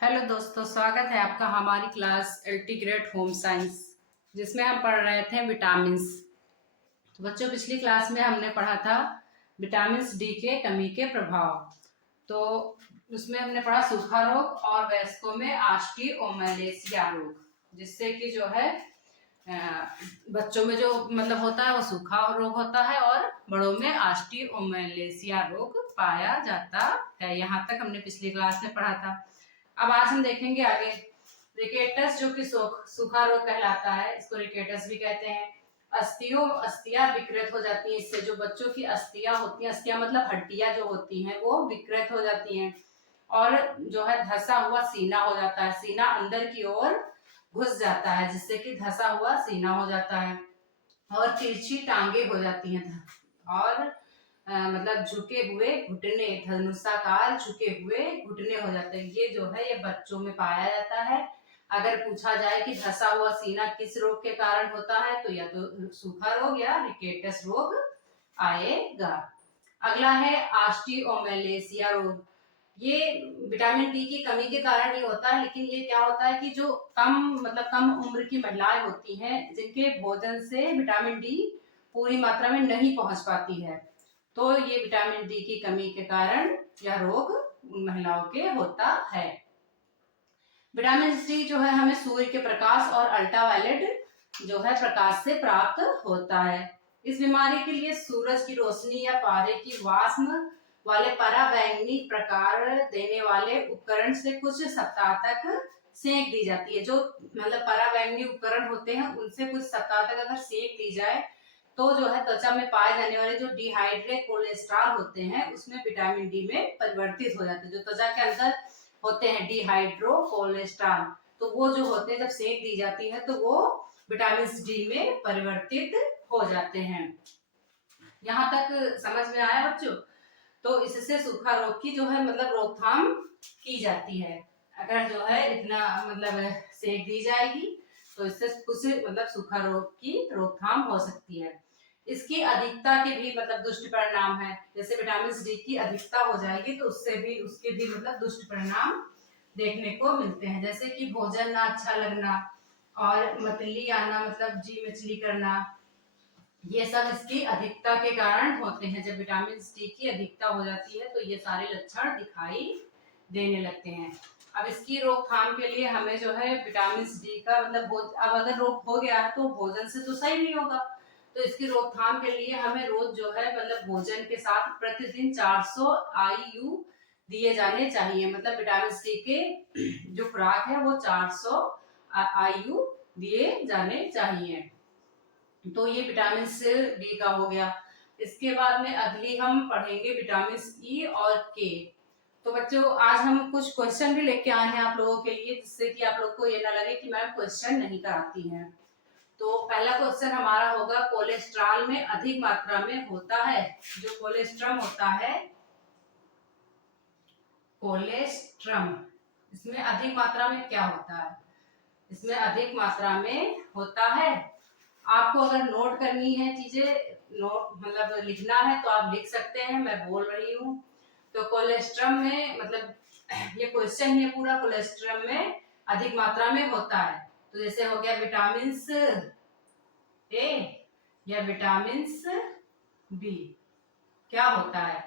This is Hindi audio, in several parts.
हेलो दोस्तों, स्वागत है आपका हमारी क्लास अल्टीग्रेट होम साइंस जिसमें हम पढ़ रहे थे विटामिन्स। तो बच्चों, पिछली क्लास में हमने पढ़ा था विटामिन डी के कमी के प्रभाव। तो उसमें हमने पढ़ा सूखा रोग और वयस्कों में ऑस्टियोमेलेसिया रोग, जिससे कि जो है बच्चों में जो मतलब होता है वो सूखा रोग होता है और बड़ों में ऑस्टियोमेलेसिया रोग पाया जाता है। यहाँ तक हमने पिछली क्लास में पढ़ा था। अब आज हम देखेंगे आगे रिकेटस, जो कि सूखा रोग कहलाता है। इसको रिकेटस भी कहते हैं। अस्थियां विकृत हो जाती हैं। इससे जो बच्चों की अस्थियां होती हैं, अस्थियां मतलब हड्डियां जो होती हैं वो विकृत हो जाती हैं और जो है धंसा हुआ सीना हो जाता है। सीना अंदर की ओर घुस जाता है, जिससे कि धंसा हुआ सीना हो जाता है और तिरछी टांगे हो जाती हैं और मतलब झुके हुए घुटने, धनुषाकार झुके हुए घुटने हो जाते हैं। ये जो है ये बच्चों में पाया जाता है। अगर पूछा जाए कि धंसा हुआ सीना किस रोग के कारण होता है, तो या तो सूखा रोग या रिकेटस रोग आएगा। अगला है ऑस्टियोमेलेसिया रोग। ये विटामिन डी की कमी के कारण ही होता है, लेकिन ये क्या होता है कि जो कम उम्र की महिलाएं होती हैं, जिनके भोजन से विटामिन डी पूरी मात्रा में नहीं पहुंच पाती है, तो ये विटामिन डी की कमी के कारण यह रोग उन महिलाओं के होता है। विटामिन डी जो है हमें सूर्य के प्रकाश और अल्ट्रावायलेट जो है प्रकाश से प्राप्त होता है। इस बीमारी के लिए सूरज की रोशनी या पारे की वाष्प वाले पराबैंगनी प्रकार देने वाले उपकरण से कुछ सप्ताह तक सेक दी जाती है। जो मतलब पराबैंगनी उपकरण होते हैं, उनसे कुछ सप्ताह तक अगर सेक दी जाए तो जो है त्वचा में पाए जाने वाले जो डिहाइड्रेट कोलेस्ट्रॉल होते हैं, उसमें विटामिन डी में परिवर्तित हो जाते हैं। जो त्वचा के अंदर होते हैं डिहाइड्रो कोलेस्ट्रॉल, तो वो जो होते हैं जब सेक दी जाती है तो वो विटामिन डी में परिवर्तित हो जाते हैं। यहाँ तक समझ में आया बच्चों? तो इससे सूखा रोग की जो है मतलब रोकथाम की जाती है। अगर जो है इतना मतलब सेक दी जाएगी तो इससे कुछ मतलब सूखा रोग की रोकथाम हो सकती है। इसकी अधिकता के भी मतलब दुष्ट परिणाम है। जैसे विटामिन डी की अधिकता हो जाएगी तो उसके भी मतलब दुष्ट परिणाम देखने को मिलते हैं। जैसे कि भोजन ना अच्छा लगना और मतली आना, मतलब जी मिचली करना, ये सब इसकी अधिकता के कारण होते हैं। जब विटामिन डी की अधिकता हो जाती है तो ये सारे लक्षण दिखाई देने लगते हैं। अब इसकी रोकथाम के लिए हमें जो है विटामिन डी का मतलब अब अगर रोग हो गया है तो भोजन से तो सही नहीं होगा, तो इसकी रोकथाम के लिए हमें रोज जो है मतलब भोजन के साथ प्रतिदिन 400 IU दिए जाने चाहिए। मतलब विटामिन डी के जो खुराक है वो 400 IU दिए जाने चाहिए। तो ये विटामिन डी का हो गया। इसके बाद में अगली हम पढ़ेंगे विटामिन ई और के। तो बच्चों, आज हम कुछ क्वेश्चन भी लेके आए हैं आप लोगों के लिए, जिससे कि आप लोग को ये ना लगे कि मैम क्वेश्चन नहीं कराती हैं। तो पहला क्वेश्चन हमारा होगा, कोलेस्ट्रॉल में अधिक मात्रा में होता है। जो कोलेस्ट्रम होता है, कोलेस्ट्रम, इसमें अधिक मात्रा में क्या होता है? इसमें अधिक मात्रा में होता है। आपको अगर नोट करनी है चीजें, नोट मतलब लिखना है तो आप लिख सकते हैं, मैं बोल रही हूँ। तो कोलेस्ट्रम में मतलब ये क्वेश्चन है पूरा, कोलेस्ट्रम में अधिक मात्रा में होता है। तो जैसे हो गया विटामिन ए या विटामिन बी, क्या होता है?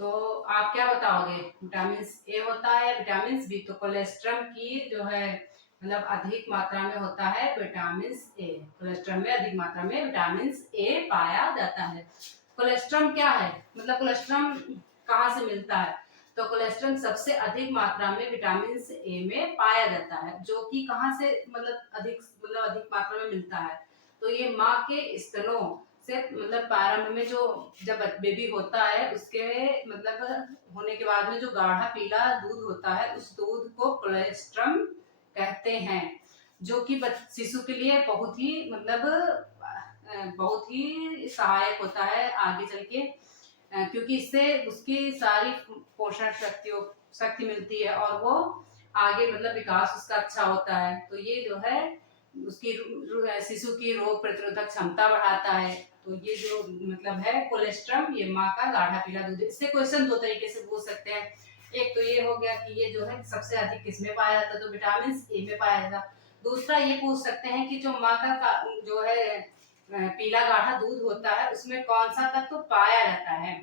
तो आप क्या बताओगे? विटामिन ए होता है, विटामिन बी। तो कोलेस्ट्रम की जो है मतलब अधिक मात्रा में होता है विटामिन ए। कोलेस्ट्रम में अधिक मात्रा में विटामिन ए पाया जाता है। कोलेस्ट्रम क्या है, मतलब कोलेस्ट्रम कहाँ से मिलता है? तो कोलेस्ट्रम सबसे अधिक मात्रा में विटामिन ए में पाया जाता है, जो कि कहाँ से मतलब अधिक मात्रा में मिलता है। तो ये माँ के स्तनों से मतलब प्रारंभ में जो जब बेबी होता है उसके मतलब होने के बाद में जो गाढ़ा पीला दूध होता है, उस दूध को कोलेस्ट्रम कहते हैं, जो कि शिशु के लिए बहुत ही मतलब बहुत ही सहायक होता है आगे चल के, क्योंकि इससे उसकी सारी पोषण शक्ति मिलती है और वो आगे मतलब विकास उसका अच्छा होता है। तो ये जो है उसकी शिशु की रोग प्रतिरोधक क्षमता बढ़ाता है। तो ये जो मतलब है कोलेस्ट्रम, ये माँ का गाढ़ा पीला दूध। इससे क्वेश्चन दो तरीके से पूछ सकते हैं। एक तो ये हो गया कि ये जो है सबसे अधिक किसमें पाया जाता है, तो विटामिन ए में पाया जाता है। दूसरा ये पूछ सकते हैं कि जो माँ का जो है पीला गाढ़ा दूध होता है उसमें कौन सा तत्व पाया जाता है,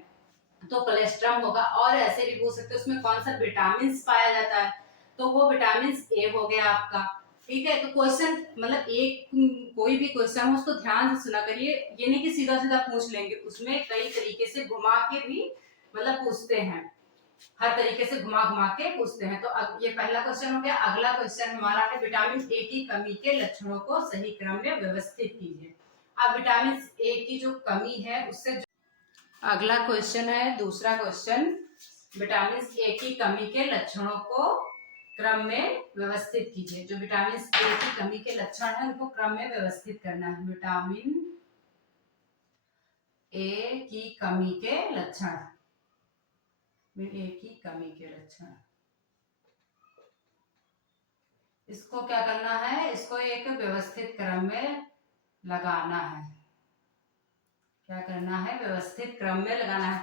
तो कोलेस्ट्रम होगा। और ऐसे भी पूछ सकते हैं उसमें कौन सा विटामिन पाया जाता है, तो वो विटामिन ए हो गया आपका। ठीक है, तो क्वेश्चन मतलब एक कोई भी क्वेश्चन हो उसको ध्यान से सुना करिए, ये नहीं कि सीधा सीधा पूछ लेंगे, उसमें कई तरीके से घुमा के भी मतलब पूछते हैं, हर तरीके से घुमा घुमा के पूछते हैं। तो अब ये पहला क्वेश्चन हो गया। अगला क्वेश्चन हमारा है विटामिन ए की कमी के लक्षणों को सही क्रम में व्यवस्थित कीजिए। अब विटामिन ए की जो कमी है उससे अगला क्वेश्चन है दूसरा क्वेश्चन, विटामिन ए की कमी के लक्षणों को क्रम में व्यवस्थित कीजिए। जो विटामिन ए की कमी के लक्षण है उनको क्रम में व्यवस्थित करना है। विटामिन ए की कमी के लक्षण, ए की कमी के लक्षण, इसको क्या करना है, इसको एक व्यवस्थित क्रम में लगाना है। क्या करना है, व्यवस्थित क्रम में लगाना है।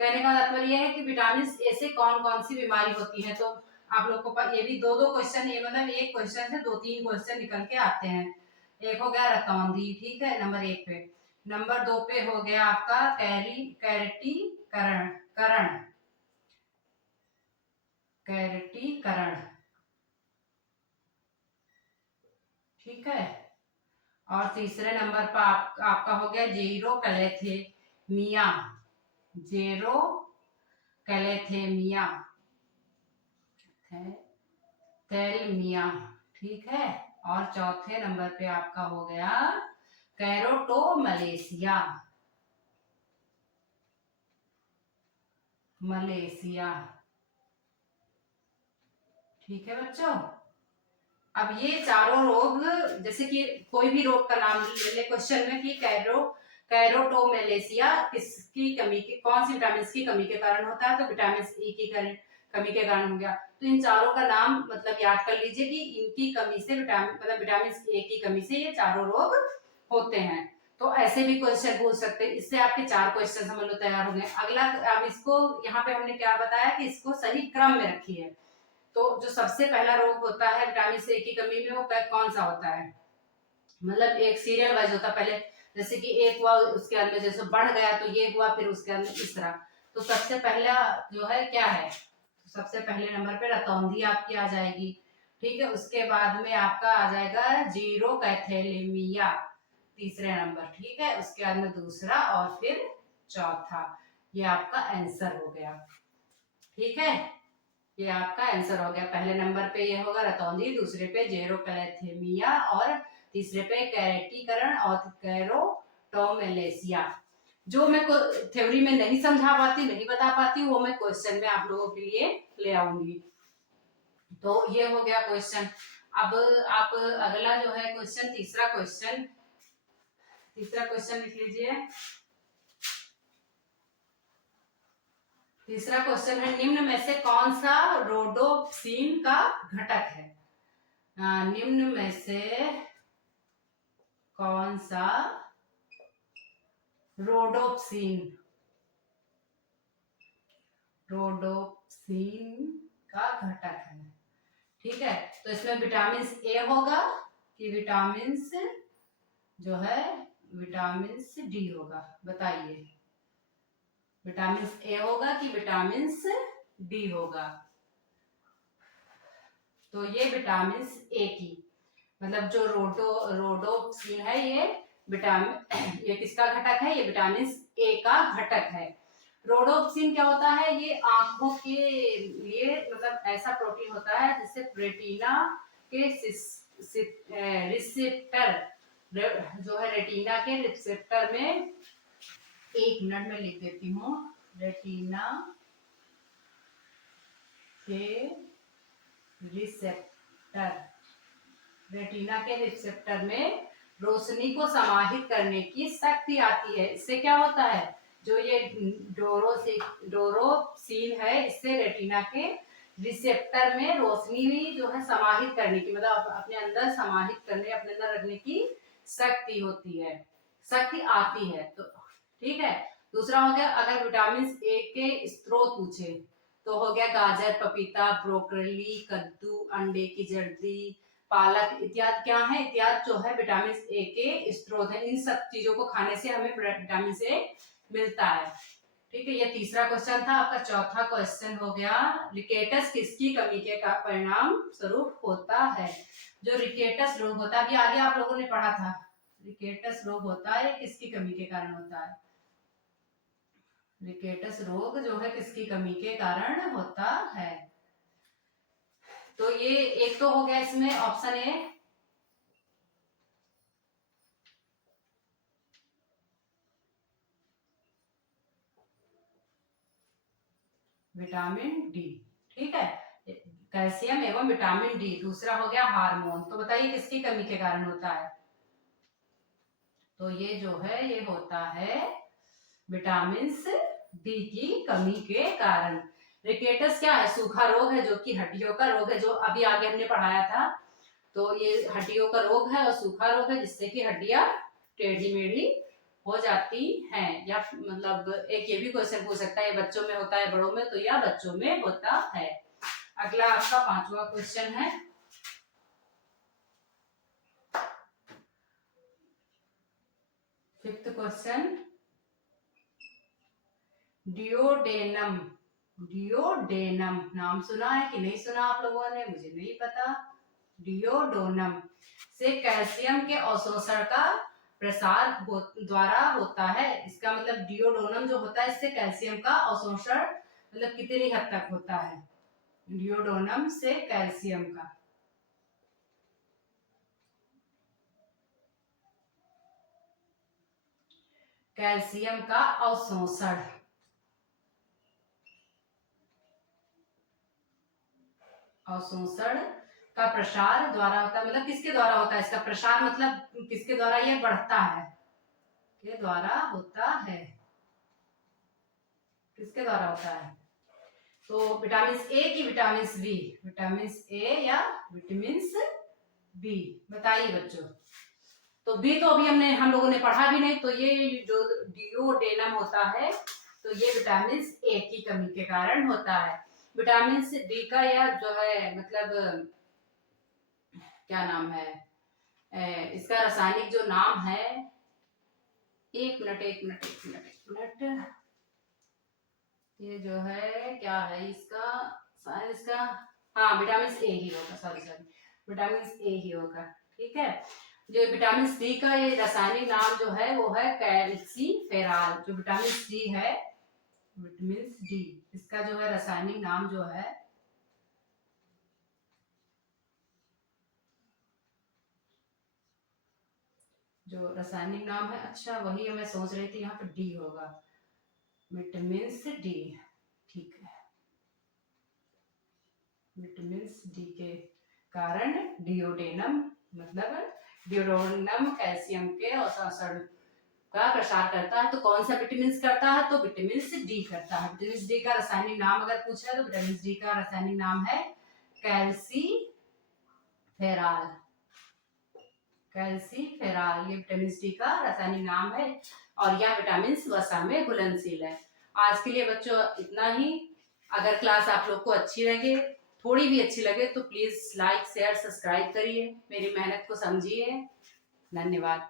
कहने का तात्पर्य यह है कि विटामिन ए से कौन कौन सी बीमारी होती है। तो आप लोग को ये भी दो दो क्वेश्चन, ये मतलब एक क्वेश्चन से दो तीन क्वेश्चन निकल के आते हैं। एक हो गया रतौंधी, ठीक है, नंबर 1 पे। नंबर 2 पे हो गया आपका कैरेटीकरण, कैरेटीकरण, ठीक है। और तीसरे नंबर पर आपका हो गया जेरोकैलेथेमिया, जेरोकैलेथेमिया, थैलेमिया, ठीक है। और चौथे नंबर पे आपका हो गया कैरोटोमलेशिया, मलेशिया, ठीक है बच्चों। अब ये चारों रोग, जैसे कि कोई भी रोग का नाम ले ले क्वेश्चन में कि कैरोटोमलेशिया किसकी कमी की, कौन सी विटामिन की कमी के कारण होता है, तो विटामिन ई की कमी के कारण हो गया। तो इन चारों का नाम मतलब याद कर लीजिए कि इनकी कमी से विटामिन ए की कमी से ये चारों रोग होते हैं। तो ऐसे भी क्वेश्चन पूछ सकते हैं। इससे आपके 4 क्वेश्चन समझ लो तैयार हो गए। अगला, अब इसको यहाँ पे हमने क्या बताया कि इसको सही क्रम में रखिए। तो जो सबसे पहला रोग होता है विटामिन ए की कमी में, वो कौन सा होता है, मतलब एक सीरियल वाइज होता है। पहले जैसे कि एक हुआ, उसके बाद में जैसे बढ़ गया तो ये हुआ, फिर उसके बाद में इस तरह। तो सबसे पहला जो है क्या है, सबसे पहले नंबर पे रतौंधी आपकी आ जाएगी, ठीक है। उसके बाद में आपका आ जाएगा जीरोकैथेलेमिया, तीसरे नंबर, ठीक है। उसके बाद में दूसरा और फिर चौथा। ये आपका आंसर हो गया, ठीक है। ये आपका आंसर हो गया। पहले नंबर पे ये होगा रतौंधी, दूसरे पे जेरोकैलेथेमिया और तीसरे पे कैरेटीकरण और कैरोटोमलेशिया। जो मैं थ्योरी में नहीं समझा पाती, नहीं बता पाती, वो मैं क्वेश्चन में आप लोगों के लिए ले आऊंगी। तो ये हो गया क्वेश्चन। अब आप अगला जो है क्वेश्चन, तीसरा क्वेश्चन लिख लीजिए। तीसरा क्वेश्चन है निम्न में से कौन सा रोडोप्सिन का घटक है। निम्न में से कौन सा रोडोप्सिन का घटक है, ठीक है। तो इसमें विटामिन ए होगा कि विटामिन जो है विटामिन डी होगा, बताइए। विटामिन ए होगा कि विटामिन डी होगा। तो ये विटामिन ए की मतलब जो रोडोप्सिन है, ये विटामिन ये किसका घटक है, ये विटामिन ए का घटक है। रोडोप्सिन क्या होता है, ये आंखों के लिए मतलब ऐसा प्रोटीन होता है जिससे रेटिना के रिसेप्टर जो है, रेटिना के रिसेप्टर में, 1 मिनट में लिख देती हूँ, रेटिना के रिसेप्टर में रोशनी को समाहित करने की शक्ति आती है। इससे क्या होता है, जो ये डोरोप्सिन है, इससे रेटिना के रिसेप्टर में रोशनी जो है समाहित करने की, मतलब अपने अंदर समाहित करने, अपने अंदर रखने की शक्ति होती है, शक्ति आती है। तो ठीक है। दूसरा हो गया, अगर विटामिन ए के स्रोत पूछे तो हो गया गाजर, पपीता, ब्रोकली, कद्दू, अंडे की जर्दी, पालक इत्यादि क्या है, इत्यादि जो है विटामिन ए के स्रोत है। इन सब चीजों को खाने से हमें विटामिन ए मिलता है। ठीक है, ये तीसरा क्वेश्चन था आपका। चौथा क्वेश्चन हो गया, रिकेटस किसकी कमी के का परिणाम स्वरूप होता है। जो रिकेटस रोग होता है, अभी आगे आप लोगों ने पढ़ा था, रिकेटस रोग होता है किसकी कमी के कारण होता है। रिकेटस रोग जो है किसकी कमी के कारण होता है। तो ये एक तो हो गया इसमें ऑप्शन ए, विटामिन डी। ठीक है, कैल्शियम एवं विटामिन डी। दूसरा हो गया हार्मोन। तो बताइए किसकी कमी के कारण होता है। तो ये जो है ये होता है विटामिन डी की कमी के कारण। रिकेटस क्या है, सूखा रोग है जो कि हड्डियों का रोग है, जो अभी आगे हमने पढ़ाया था। तो ये हड्डियों का रोग है और सूखा रोग है, जिससे कि हड्डियां टेढ़ी मेढ़ी हो जाती हैं। या मतलब एक ये भी क्वेश्चन पूछ सकता है, बच्चों में होता है बड़ों में, तो या बच्चों में होता है। अगला आपका पांचवा क्वेश्चन है, फिफ्थ क्वेश्चन, डिओडेनम। डिओडेनम नाम सुना है कि नहीं सुना आप लोगों ने, मुझे नहीं पता। डिओडोनम से कैल्शियम के अवशोषण का प्रसार द्वारा होता है। इसका मतलब डिओडोनम जो होता है, इससे कैल्शियम का अवशोषण मतलब कितनी हद तक होता है। डिओडोनम से कैल्शियम का, कैल्शियम का अवशोषण, अवशोषण का प्रसार द्वारा होता है। मतलब किसके द्वारा होता है इसका प्रसार, मतलब किसके द्वारा ये बढ़ता है, के द्वारा होता है। किसके द्वारा होता है। तो विटामिन ए की विटामिन बी, विटामिन ए या विटामिन बी, बताइए बच्चों। तो बी तो अभी हम लोगों ने पढ़ा भी नहीं। तो ये जो डिओडेनम होता है, तो ये विटामिन ए की कमी के कारण होता है। विटामिन डी का यह जो है मतलब क्या नाम है, इसका रासायनिक जो नाम है, एक मिनट एक मिनट एक मिनट एक मिनट, ये जो है क्या है इसका, शायद इसका, हाँ विटामिन ए ही होगा, सॉरी सॉरी, विटामिन ए ही होगा। ठीक है, जो विटामिन सी का ये रासायनिक नाम जो है वो है कैल्सीफेरॉल। जो विटामिन सी है, विटामिन डी, इसका जो है रासायनिक नाम जो है, जो रासायनिक नाम है, अच्छा वही मैं सोच रही थी यहाँ पे डी होगा, विटामिन डी। ठीक है, विटामिन डी के कारण डिओडेनम, मतलब डिओडेनम कैल्शियम के अवशोषण का प्रसार करता है। तो कौन सा विटामिन करता है, तो विटामिन डी करता है। विटामिन डी का रासायनिक नाम अगर पूछा है तो विटामिन डी का रासायनिक नाम है कैल्सीफेरॉल। कैल्सीफेरॉल ये विटामिन डी का रासायनिक नाम है और यह विटामिन वसा में घुलनशील है। आज के लिए बच्चों इतना ही। अगर क्लास आप लोग को अच्छी लगे, थोड़ी भी अच्छी लगे, तो प्लीज लाइक शेयर सब्सक्राइब करिए, मेरी मेहनत को समझिए। धन्यवाद।